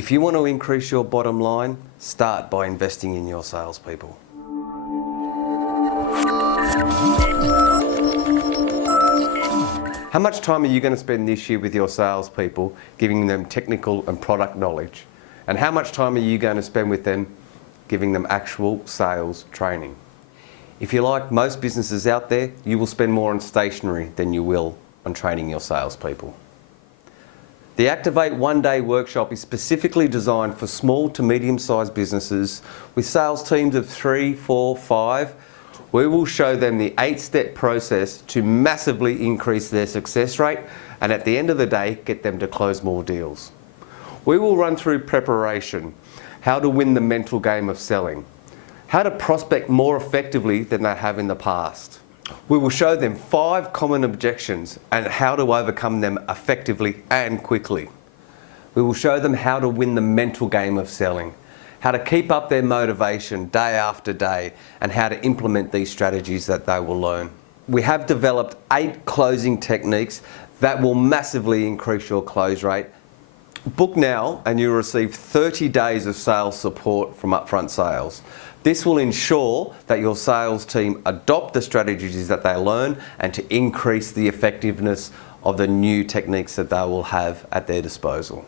If you want to increase your bottom line, start by investing in your salespeople. How much time are you going to spend this year with your salespeople, giving them technical and product knowledge? And how much time are you going to spend with them, giving them actual sales training? If you're like most businesses out there, you will spend more on stationery than you will on training your salespeople. The Activ8 one-day workshop is specifically designed for small to medium-sized businesses with sales teams of 3, 4, 5. We will show them the 8-step process to massively increase their success rate and at the end of the day, get them to close more deals. We will run through preparation, how to win the mental game of selling, how to prospect more effectively than they have in the past. We will show them 5 common objections and how to overcome them effectively and quickly. We will show them how to win the mental game of selling, how to keep up their motivation day after day, and how to implement these strategies that they will learn. We have developed 8 closing techniques that will massively increase your close rate. Book now and you'll receive 30 days of sales support from Upfront Sales. This will ensure that your sales team adopt the strategies that they learn and to increase the effectiveness of the new techniques that they will have at their disposal.